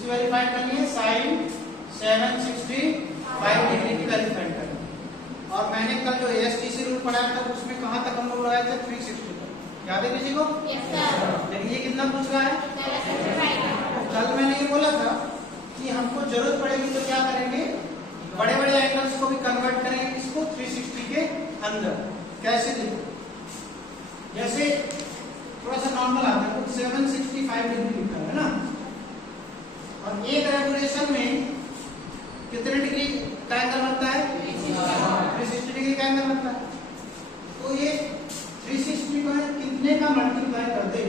किसकी value find करनी है? साइन 765 डिग्री की वैल्यू फाइंड करनी है। और मैंने कल जो एएसटीसी रूल पढ़ाया था उसमें कहां तक हम लोग लगाए थे? 360 तक। याद है किसी को? Yes sir. लेकिन ये कितना पूछ रहा है? 765। कल मैंने ये बोला था कि हमको जरूरत पड़ेगी तो क्या करेंगे, बड़े बड़े एंगल्स को भी कन्वर्ट करेंगे इसको 360 के अंदर। कैसे देखो, जैसे थोड़ा सा नॉर्मल आता है तो 765 डिग्री लिखा है ना, और एक रेगुलेशन में कितने डिग्री का एंगल बनता है? 360 डिग्री का एंगल बनता है। तो ये 360 को कितने का मल्टीप्लाई कर दे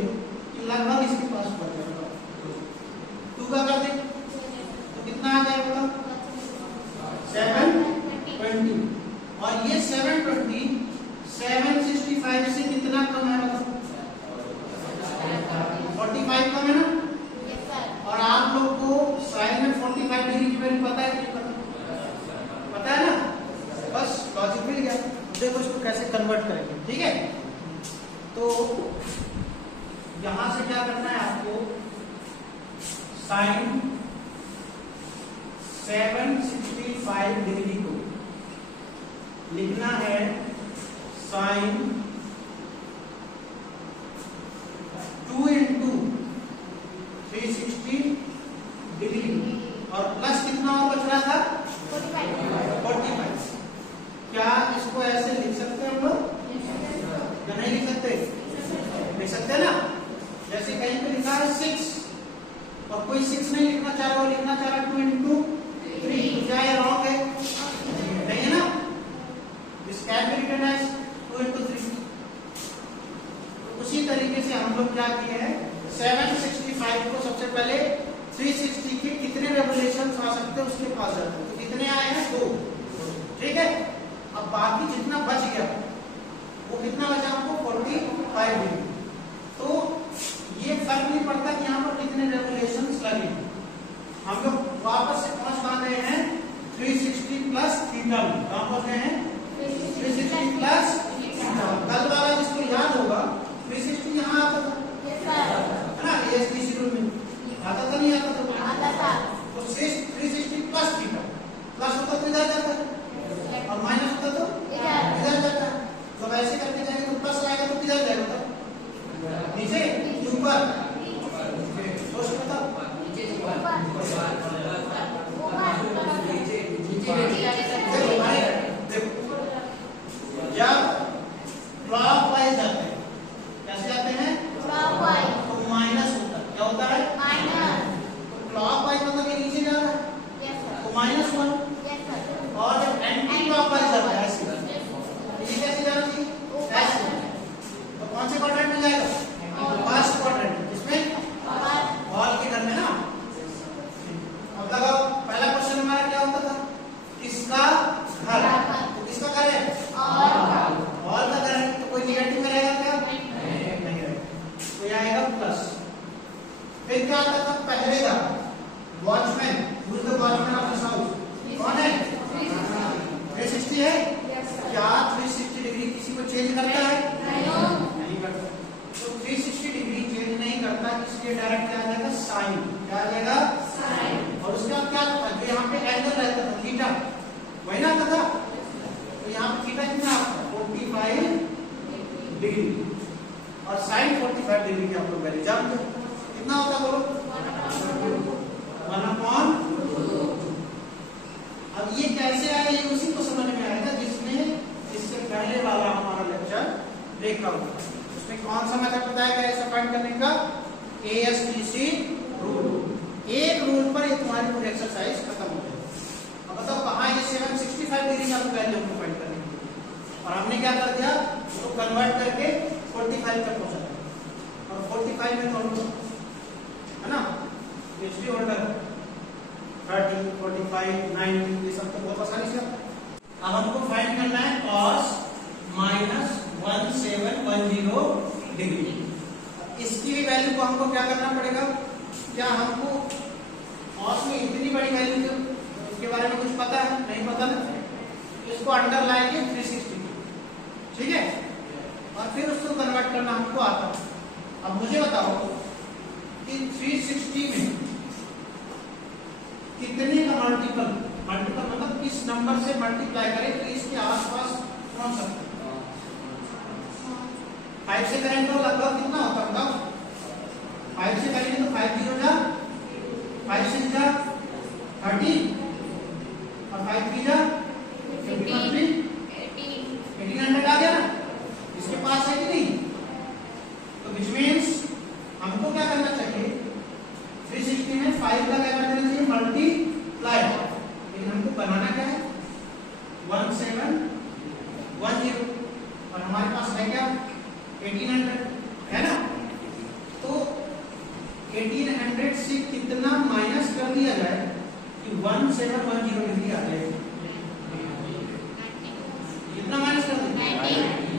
कि लगभग इसके पास पड़ जाएगा? 2 का कर दे तो कितना आ जाएगा? 720। और ये 720 765 से कितना कम है? मतलब 45 कम है ना? Yes sir. और आप लोग को साइन में 45 डिग्री की वैल्यू पता है कि नहीं पता है ना? बस लॉजिक मिल गया। देखो इसको कैसे कन्वर्ट करेंगे, ठीक है? तो यहां से क्या करना है आपको, साइन 765 डिग्री को लिखना है साइन 2 into 360 डिग्री, और प्लस कितना और बच रहा था? 45। क्या इसको ऐसे लिख सकते हैं हम लोग या नहीं लिख सकते? लिख सकते हैं ना? जैसे कहीं पे लिखा है 6 और कोई 6 नहीं लिखना चाह रहा, वो लिखना चाह रहा 2 into 3, तो क्या ये रॉन्ग है? नहीं है ना? This can be written as 2 into 3। तो उसी तरीके से हम लोग क्या किए हैं, 765 को सबसे पहले 360 के कितने रेवोल्यूशंस आ सकते हैं उसके पास जाते हैं। तो कितने आए हैं? 2। ठीक है, अब बाकी जितना बच गया वो कितना बचा हमको? 45 डिग्री। तो ये फर्क नहीं पड़ता कि यहाँ पर कितने रेवोल्यूशंस लगे, हम लोग वापस से पहुंच कहां गए हैं? 360 प्लस थीटा में। कहां पहुंच गए हैं? 360 प्लस थीटा। कल वाला जिसको याद होगा 360 यहाँ आता था, है ना? एएसटीसी रूल में आता था, नहीं आता था? आता था। तो 360 प्लस थीटा, प्लस होता तो इधर जाता है और माइनस होता तो इधर जाता है। तो ऐसे करके जाएंगे तो प्लस आएगा तो किधर जाएगा? नीचे कि ऊपर? सोच बताओ। देखो जब क्लॉकवाइज जाते हैं, कैसे जाते हैं? तो माइनस होता है। क्या होता है? तो क्लॉकवाइज मतलब ये नीचे जा रहा है तो -1, और जब एंटी क्लॉकवाइज जाता है ऐसे, ये कैसे जाना चाहिए? ऐसे। तो कौन से क्वाड्रेंट में जाएगा? First quadrant. इसमें वॉल के घर में ना। अब लगाओ, पहला क्वेश्चन हमारा क्या होता था? किसका घर? तो किसका घर है? वॉल का घर है। तो कोई नेगेटिव में रहेगा क्या? नहीं रहेगा। तो ये आएगा प्लस। फिर क्या आता था? पहले का watchman, who is the watchman of this house? कौन है? 360 है। क्या 360 डिग्री किसी को चेंज करता है? नहीं करता। तो 360 डिग्री चेंज नहीं करता, इसलिए डायरेक्ट क्या आ जाएगा? साइन। क्या आ जाएगा? और उसके बाद क्या था? जो यहाँ पे एंगल रहता था थीटा, वही ना आता था। तो यहाँ पे थीटा कितना आता है? 45 डिग्री, और साइन 45 डिग्री की आप लोग वैल्यू जानते हो। कितना होता है बोलो? 1/2। अब ये कैसे आया, ये उसी को समझ में आएगा जिसने इससे पहले वाला हमारा लेक्चर देखा होगा। उसमें कौन सा मेथड बताया गया ऐसा फाइंड करने का? एएसटीसी रूल। एक रूल पर ये तुम्हारी पूरी एक्सरसाइज खत्म हो जाएगी। अब बताओ कहाँ ये 765 डिग्री का वैल्यू हमको फाइंड करने के लिए, और हमने क्या कर दिया? उसको कन्वर्ट करके 45 तक पहुंचा दिया। और 45 में तो हम है ना PhD होल्डर 30, 45, 90 ये सब तो बहुत आसानी से। अब हमको फाइंड करना है cos -1710 डिग्री। इसकी भी वैल्यू को हमको क्या करना पड़ेगा? क्या हमको cos में इतनी बड़ी वैल्यू इसके बारे में कुछ पता है? नहीं पता ना, इसको अंडर लाएंगे 360, ठीक है? और फिर उसको कन्वर्ट करना हमको आता है। अब मुझे बताओ कि 360 में कितने का मल्टीपल, मल्टीपल मतलब किस नंबर से मल्टीप्लाई करें तो इसके आसपास पहुंच सकते हैं। 5 से करेंगे तो लगभग कितना होता है बताओ? 5 से करेंगे तो 5 0 जा 5 6 जा 30 और 5 3 जा 1800 आ गया ना, इसके पास है कि नहीं? तो which means हमको क्या करना चाहिए? 360 में 5 का क्या करना चाहिए? मल्टीप्लाई। लेकिन हमको बनाना क्या है? 1710 और हमारे पास है क्या? 1800 है ना। तो 1800 से कितना माइनस कर दिया जाए कि 1710 डिग्री आ जाए? कितना माइनस कर दिया?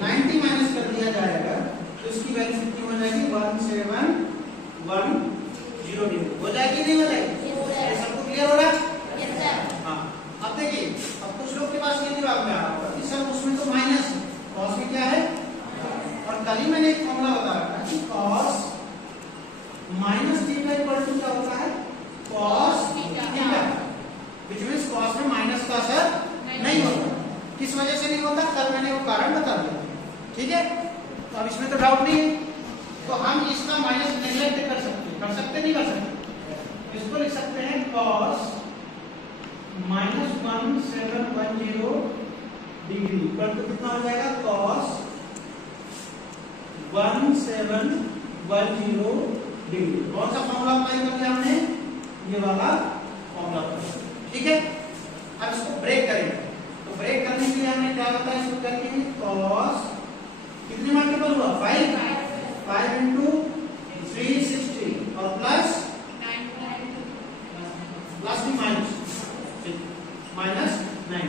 90 माइनस कर दिया जाएगा तो इसकी वैल्यू कितनी हो जाएगी? 1710 डिग्री हो जाएगी नहीं हो जाएगी? ये सबको क्लियर हो रहा है? Yes sir. हाँ, अब देखिए, अब कुछ लोग के पास ये दिमाग में आ रहा होगा कि सर उसमें तो माइनस है, कॉस में क्या है? और कल ही मैंने एक फॉर्मूला बता रखा कि cos minus theta equal to क्या होता है? Cos theta, which means cos में माइनस का असर नहीं होता। किस वजह से नहीं होता? कल मैंने वो कारण बता दिया, ठीक है? तो अब इसमें तो डाउट नहीं है, तो हम इसका माइनस नेगलेक्ट कर सकते नहीं कर सकते? इसको लिख सकते हैं cos माइनस 1710 डिग्री पर तो कितना हो जाएगा? cos 1710 degree. कौन सा फॉर्मूला अप्लाई कर दिया हमने? ये वाला फॉर्मूला, ठीक है? अब इसको ब्रेक करेंगे, तो ब्रेक करने के लिए हमने क्या बताया? इसको करके cos कितने मल्टीपल हुआ? 5 इंटू 360 और प्लस भी माइनस 9।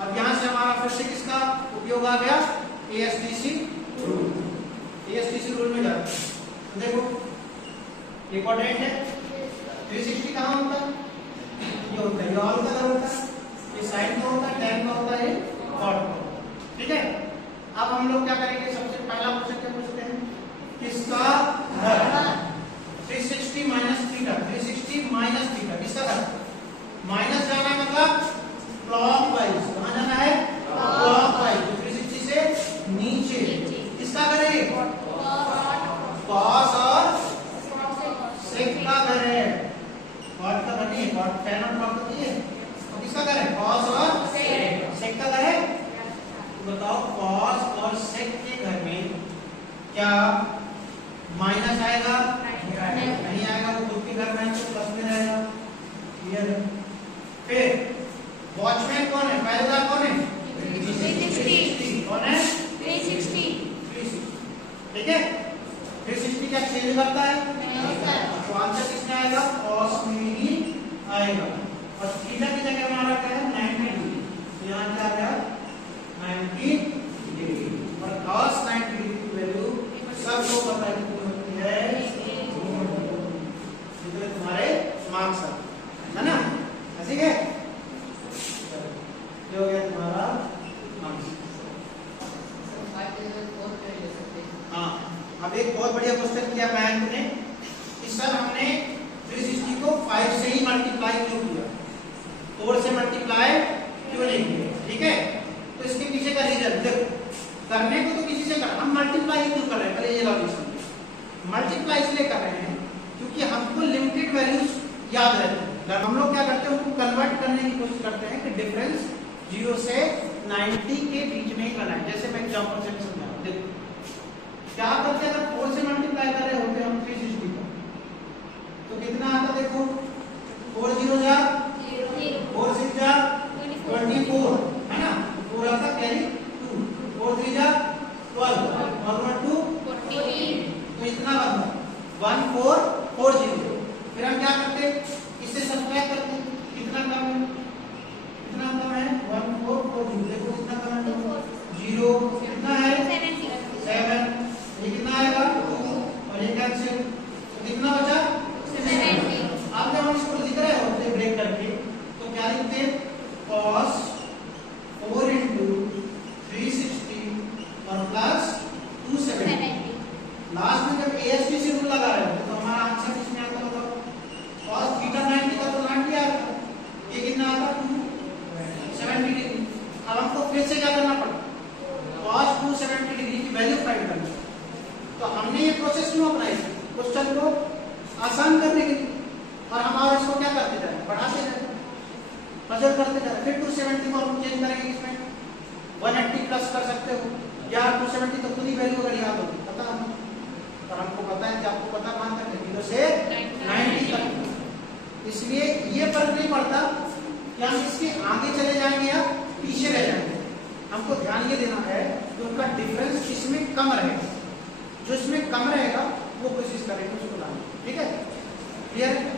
अब यहां से हमारा फिर से किसका उपयोग आ गया? ASTC rule. ASTC रूल में जाते हैं तो देखो ये क्वाड्रेंट है, 360 कहां होता है? ये होता है, ये ऑल का होता है, ये साइन का होता है, tan का होता है, ये cot का, ठीक है? अब हम लोग क्या करेंगे? सबसे पहला क्वेश्चन क्या पूछते हैं? किसका घर? 360 माइनस थीटा, 360 माइनस थीटा किसका घर? माइनस जाना मतलब क्लॉकवाइज, कहां जाना है? क्लॉकवाइज, 360 से नीचे। किसका घर है? कॉस और सेक का घर है। कॉट का घर नहीं है, कॉट tan और cot का नहीं है, तो किसका घर है? कॉस और सेक का घर है। तो बताओ कॉस और सेक के घर में क्या माइनस आएगा? नहीं आएगा, वो खुद के घर में है तो प्लस में रहेगा, क्लियर है? फिर वॉचमैन कौन है? पहरेदार कौन है? 360 कौन है? 360, ठीक है? 360 क्या चेंज करता है? तो आंसर किसमें आएगा? कॉस में ही आएगा। और थीटा की जगह में आ रखा है 90 डिग्री, तो यहाँ क्या आ गया? 90 डिग्री। और cos 90 डिग्री की वैल्यू सबको पता है कितनी होती है? ये तुम्हारे मार्क्स है ना? ठीक है, ये हो गया तुम्हारा मार्क्स। हाँ, अब एक बहुत बढ़िया क्वेश्चन किया मैथ ने कि सर हमने 360 को 5 से ही मल्टीप्लाई क्यों किया, 4 से मल्टीप्लाई क्यों नहीं किया? ठीक है, तो इसके पीछे का रीजन देखो, करने को तो किसी से कर, हम मल्टीप्लाई क्यों कर रहे हैं? पहले ये लॉजिक समझो। मल्टीप्लाई इसलिए कर रहे हैं क्योंकि हमको लिमिटेड वैल्यूज याद रहती है। हम लोग क्या करते हैं? उनको कन्वर्ट करने की कोशिश करते हैं कि डिफरेंस 0 से 90 के बीच में ही बनाए। जैसे मैं एग्जांपल से समझा रहा हूं, देखो क्या करते हैं? अगर 4 से मल्टीप्लाई कर रहे होते हम 360 को, तो कितना आता? देखो 4 0 जा 4 6 जा 24 है ना, 4 आता कैरी 2, 4 3 जा 12 और 1 2 14, तो इतना बनता 1440। फिर हम क्या करते? इससे सब्ट्रैक्ट करते, कितना कम है? कितना कम है? 1440। देखो कितना कम है? 0 कितना है? 7, ये कितना आएगा? 2 और ये कैंसिल, तो कितना बचा? 70। अब जब हम इसको लिख रहे होते हैं ब्रेक करके, तो क्या लिखते हैं? cos 4 into 360 और प्लस 270। लास्ट में जब ASTC रूल लगा रहे होते तो हमारा आंसर किसमें आता? बताओ, cos थीटा 90 का तो 90 आता हमने ये प्रोसेस क्यों अपनाई? क्वेश्चन को आसान करने के लिए। और हम और इसको क्या करते जा रहे हैं? बढ़ाते जा रहे हैं, पजल करते जा रहे हैं। फिर 270 को हम चेंज करेंगे, इसमें 180 प्लस कर सकते हो या 270 तो खुद ही वैल्यू अगर याद होगी पता है, और हमको पता है कि आपको पता कहां तक है, 0 से 90 तक। इसलिए ये फर्क नहीं पड़ता कि हम इसके आगे चले जाएंगे या पीछे रह जाएंगे। हमको ध्यान ये देना है कि उनका डिफरेंस इसमें कम रहेगा, जो इसमें कम रहेगा वो कोशिश करेंगे उसको लाने। ठीक है, क्लियर है?